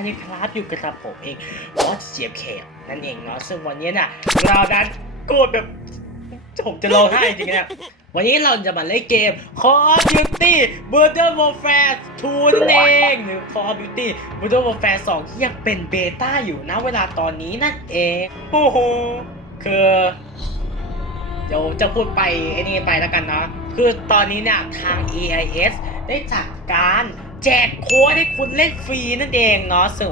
วัสดีครับอยู่กับผมเองวอสเจียบเคนั่นเองเนาะซึ่งวันนี้น่ะเราดันโกรธแบบผมจะร้องไห้จริงๆนี่ยวันนี้เราจะมาเล่นเกม Call of Duty Modern Warfare 2นั่นเองหรือ Call of Duty Modern Warfare 2 ที่ยังเป็นเบต้าอยู่นะเวลาตอนนี้นั่นเองโอ้โหคือ เดี๋ยวจะพูดไปไอ้นี่ไปแล้วกันนะคือตอนนี้เนี่ยทาง AIS ได้จัดการ แจกโค้ดให้คุณเล่นฟรีนั่นเองเนาะซึ่ง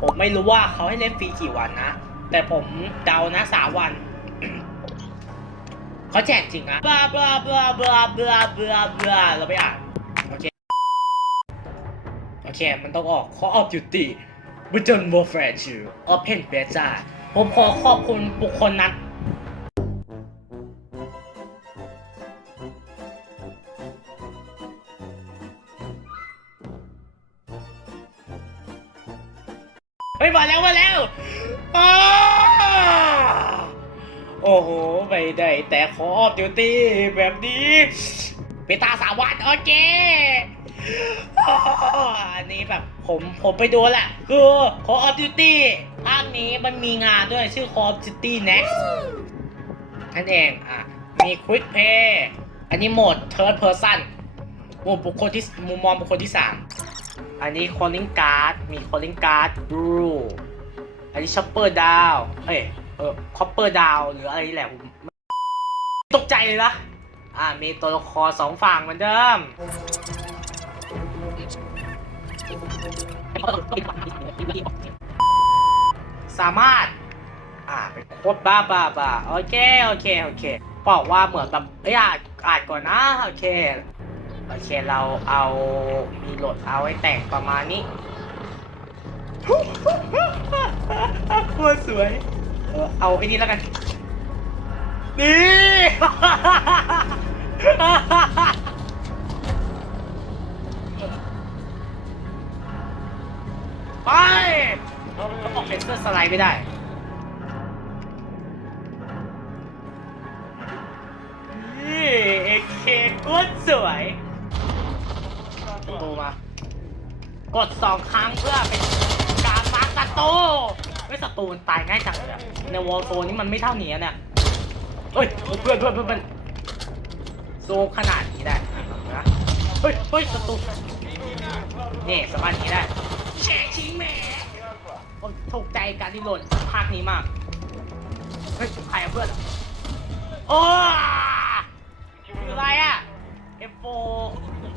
ผมไม่รู้ว่าเขาให้เล่นฟรีกี่วันนะ แต่ผมเดานะสามวันเขาแจกจริงนะบลาบลาบลาบลาบลาบลาบลาเราไปอ่านโอเคโอเค มันต้องออก Call of Duty Modern Warfare 2 Open Beta ผมขอขอบคุณบุคคลนั้น เฮ้ยมาแล้วมาแล้วโอ้โหไม่ได้แต่ขอออฟดิวตี้แบบนี้เปตาสามวันโอเคอันนี้แบบผมผมไปดูแหละคือ Call of Duty ภาคนี้มันมีงานด้วยชื่อ Call of Duty Next นั่นเองอะมี Quick Play อันนี้โหมด Third Person มุมบุคคลที่มุมมองบุคคลที่ 3 อันนี้ calling card มี calling card blue อันนี้ chopper down เอ้ยเออ copper down หรืออะไรนี่แหละผมตกใจเลยนะอ่า มีตัวละครสองฝั่งเหมือนเดิมสามารถ อ่าไปโคตรบ้าบ้าบ้าโอเค โอเค โอเค บอกว่าเหมือนแบบเอ้ยอ่านอ่านก่อนนะ โอเค โอเคเราเอามีโหลดเอาไว้แต่งประมาณนี้โคตรสวย เอาไอ้นี่แล้วกัน นี่ ไปเขาบอกเป็นเสื้อสไลด์ไม่ได้นี่เอเคโคตรสวย ดูมา กดสองครั้งเพื่อเป็นการมาร์คศัตรูไม่ศัตรูมันตายง่ายจังเลยอะในวอลโซนนี่มันไม่เท่านี้อะเนี่ยเฮ้ยเพื่อนเพื่อนเพื่อนเพื่อนโซขนาดนี้ได้นะเฮ้ยเฮ้ยศัตรูนี่สามารถนี้ได้แชร์ชิงแม่ผมถูกใจการที่หล่นภาคนี้มากเฮ้ยใครเพื่อนโอ้คืออะไรอะ M4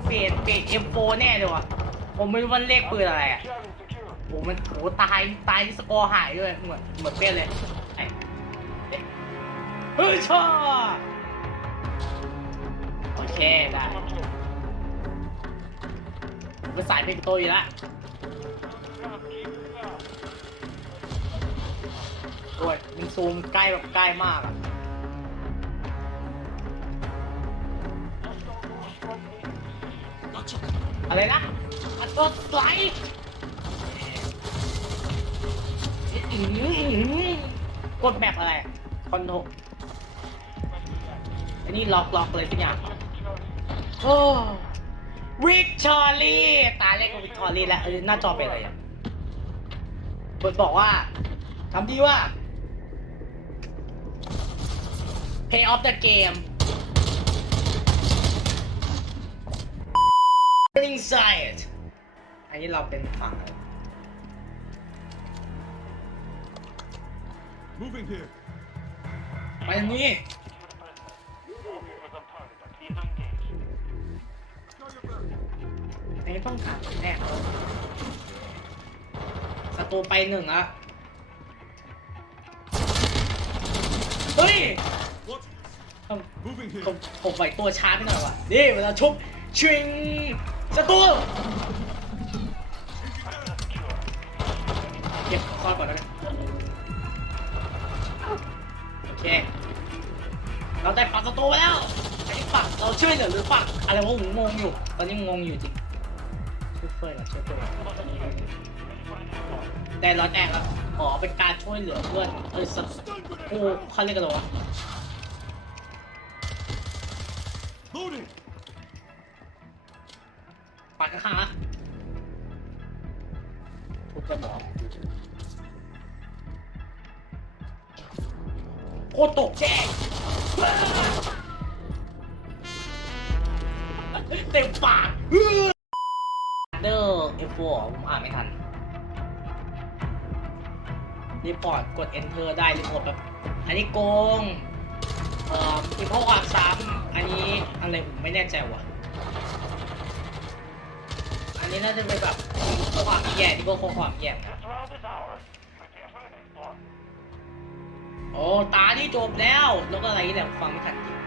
เปลี่ยนเปลี่ยน M4 แน่เลยวะผมไม่รู้มันเลขปืนอะไรอะโอ้มันโหตายตายที่สกอร์หายด้วยเหมือนเหมือนเป็นเลยไอ้เฮ้ยชอโอเคได้ผมเป็นสายเป็นโตอยู่ล้วโอ้ยมันซูมใกล้แบบใกล้มากอะ อะไรนะอัตโตสไลด์อื้อหือกดแบบอะไร คอนโทรอันนี้ล็อกล็อกอะไรทุกอย่างโอ้วิกตอรี่ ตาเล็กกว่าวิกตอรี่แล้วหน้าจอเป็นอะไรอะบทบอกว่าทำดีว่า Pay off the game inside อันนี้เราเป็นฝั่งอะไร Moving here. ไปทางนี้อันนี้ต้องถามแน่ศัตรูไปหนึ่งอะเฮ้ย What? ต้อง Moving ผม here. ผมไหวตัวช้าไปหน่อยว่ะนี่เวลาชุบชิง ศัตรูเก็บคอยก่อนแล้วกันโอเค เราได้ฝั่งศัตรูไปแล้วไอ้ฝั่งเราช่วยเหลือหรือฝั่งอะไรวะผมงงอยู่ ตอนนี้งงอยู่จริงช่วยเฟยนะช่วยเฟยได้ร้อนแอกแล้วอ๋อเป็นการช่วยเหลือเพื่อนเออสัตว์กูเขาเรียกกันหรอวะ Loading. ปักหาทุบสมองโคตรตกแช่เต็มปากเดอร์เอฟโฟผมอ่านไม่ทันรีพอร์ตกด enter ได้รีพอร์ตแบบอันนี้โกงเอ่อรีพอร์ตซ้ำอันนี้อะไรผมไม่แน่ใจว่ะ นี้น่าจะเป็นแบบความแย่ที่พวกข้อความแย่นะโอ้ตาที่จบแล้วแล้วก็อะไรนี่แหละฟังไม่ทันจริง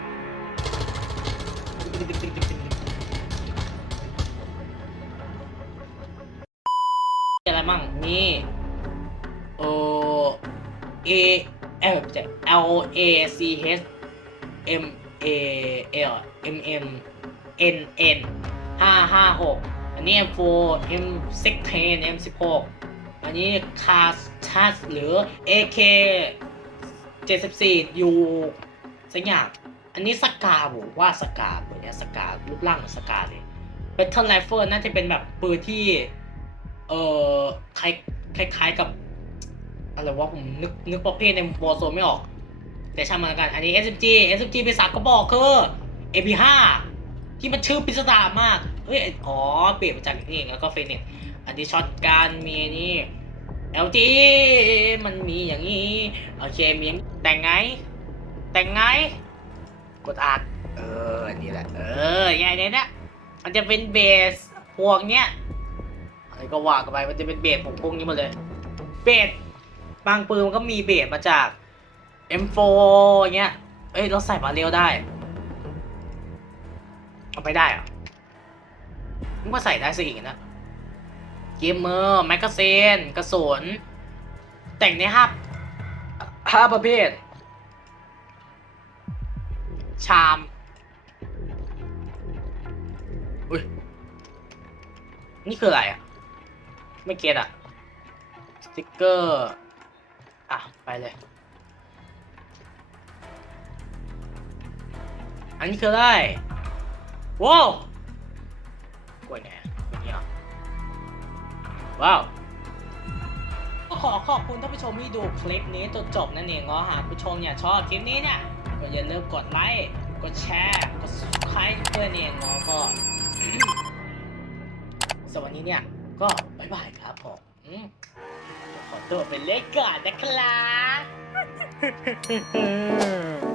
มีอะไรมั่งมีเออ A L L A C H M A L M M N N ห้าห้าหก อันนี้ M4 M 16 M 16 อันนี้ c a s t a s หรือ AK 74อยู่สักอย่างอันนี้สกาบอกว่าสกาเหมือนเนี้ยสการูปร่างเหมือนสกาเลย Battle Rifle น่าจะเป็นแบบปืนที่ เอ่อคล้ายคล้ายๆกับอะไรวะผมนึกนึกประเภทในวอร์โซนไม่ออก แต่ช่างมันละกันอันนี้ SMG SMG เป็นสามกระบอกคือ AP5 ที่มันชื่อพิสดารมาก เฮ้ยอ๋อเปลี่ยนมาจากนี่แล้วก็เฟเนตอันนี้ช็อตการมีนี่ LG มันมีอย่างนี้โอเคมีอย่างแต่งไง แต่งไง กดอัดเอออันนี้แหละเออไงเนี่ยเนี่ยมันจะเป็นเบสพวกเนี้ยอะไรก็ว่ากันไปมันจะเป็นเบสของพวกนี้หมดเลยเบสบางปืนมันก็มีเบสมาจาก M4 เงี้ยเอ้ยเราใส่มาเร็วได้เอาไปได้อะ มันก็ใส่ได้สิอีกนะเกมเมอร์แมกกาซีนกระสุนแต่งในห้าห้าประเภท ชามอุ้ยนี่คืออะไรอะ ไม่เก็ตอะ สติกเกอร์ อะ ไปเลย อันนี้คืออะไรว้าว กดไงอะกดนี้เหรอว้าวก็ขอขอบคุณท่านผู้ชมที่ดูคลิปนี้จนจบนั่นเองก็หากผู้ชมเนี่ยชอบคลิปนี้เนี่ยก็อย่าลืมกดไลค์กดแชร์กด subscribe เพื่อนเองเนาะก็สวัสดีเนี่ยก็บายบายครับผมอืมขอตัวไปเล่นก่อนนะครับ